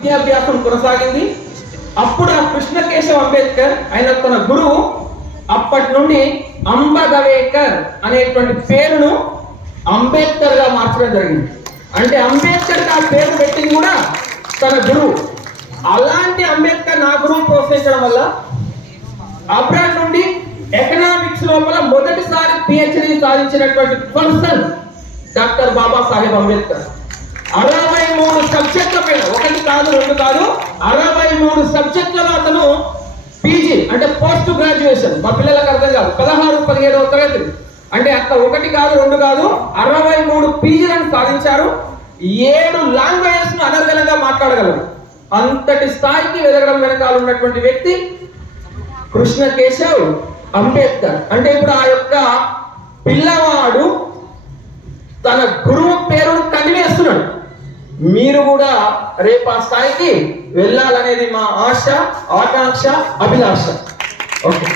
విద్యాభ్యాసం కొనసాగింది. అప్పుడు ఆ కృష్ణకేశవ అంబేద్కర్ ఆయన తన గురువు అప్పటి నుండి అంబదవేకర్ అనేటువంటి పేరును అంబేద్కర్ గా మార్చడం జరిగింది. అంటే అంబేద్కర్ ఆ పేరు పెట్టింది కూడా తన గురువు. అలాంటి అంబేద్కర్ నా గురువు ప్రోత్సహించడం వల్ల అబ్రాడ్ నుండి ఎకనామిక్స్ లోపల మొదటిసారి పిహెచ్డి సాధించినటువంటి పర్సన్ డాక్టర్ బాబాసాహెబ్ అంబేద్కర్. 63 సబ్జెక్టుల పైన, ఒకటి కాదు రెండు కాదు, 63 సబ్జెక్టులలో అతను పీజీ అంటే పోస్ట్ గ్రాడ్యుయేషన్, మా పిల్లలకు అర్థం కాదు, 16-17వ తరగతి అంటే అక్కడ ఒకటి కాదు రెండు కాదు 63 పీజీలను సాధించారు. 7 లాంగ్వేజెస్ ను అనర్గళంగా మాట్లాడగలరు. అంతటి స్థాయికి ఎదగడం వెనకాల ఉన్నటువంటి వ్యక్తి కృష్ణకేశవ్ అంబేద్కర్. అంటే ఇప్పుడు ఆ యొక్క పిల్లవాడు తన గురువు పేరును కనివేస్తున్నాడు. మీరు కూడా రేపు ఆ స్థాయికి వెళ్ళాలనేది మా ఆశ, ఆకాంక్ష, అభిలాష. ఓకే.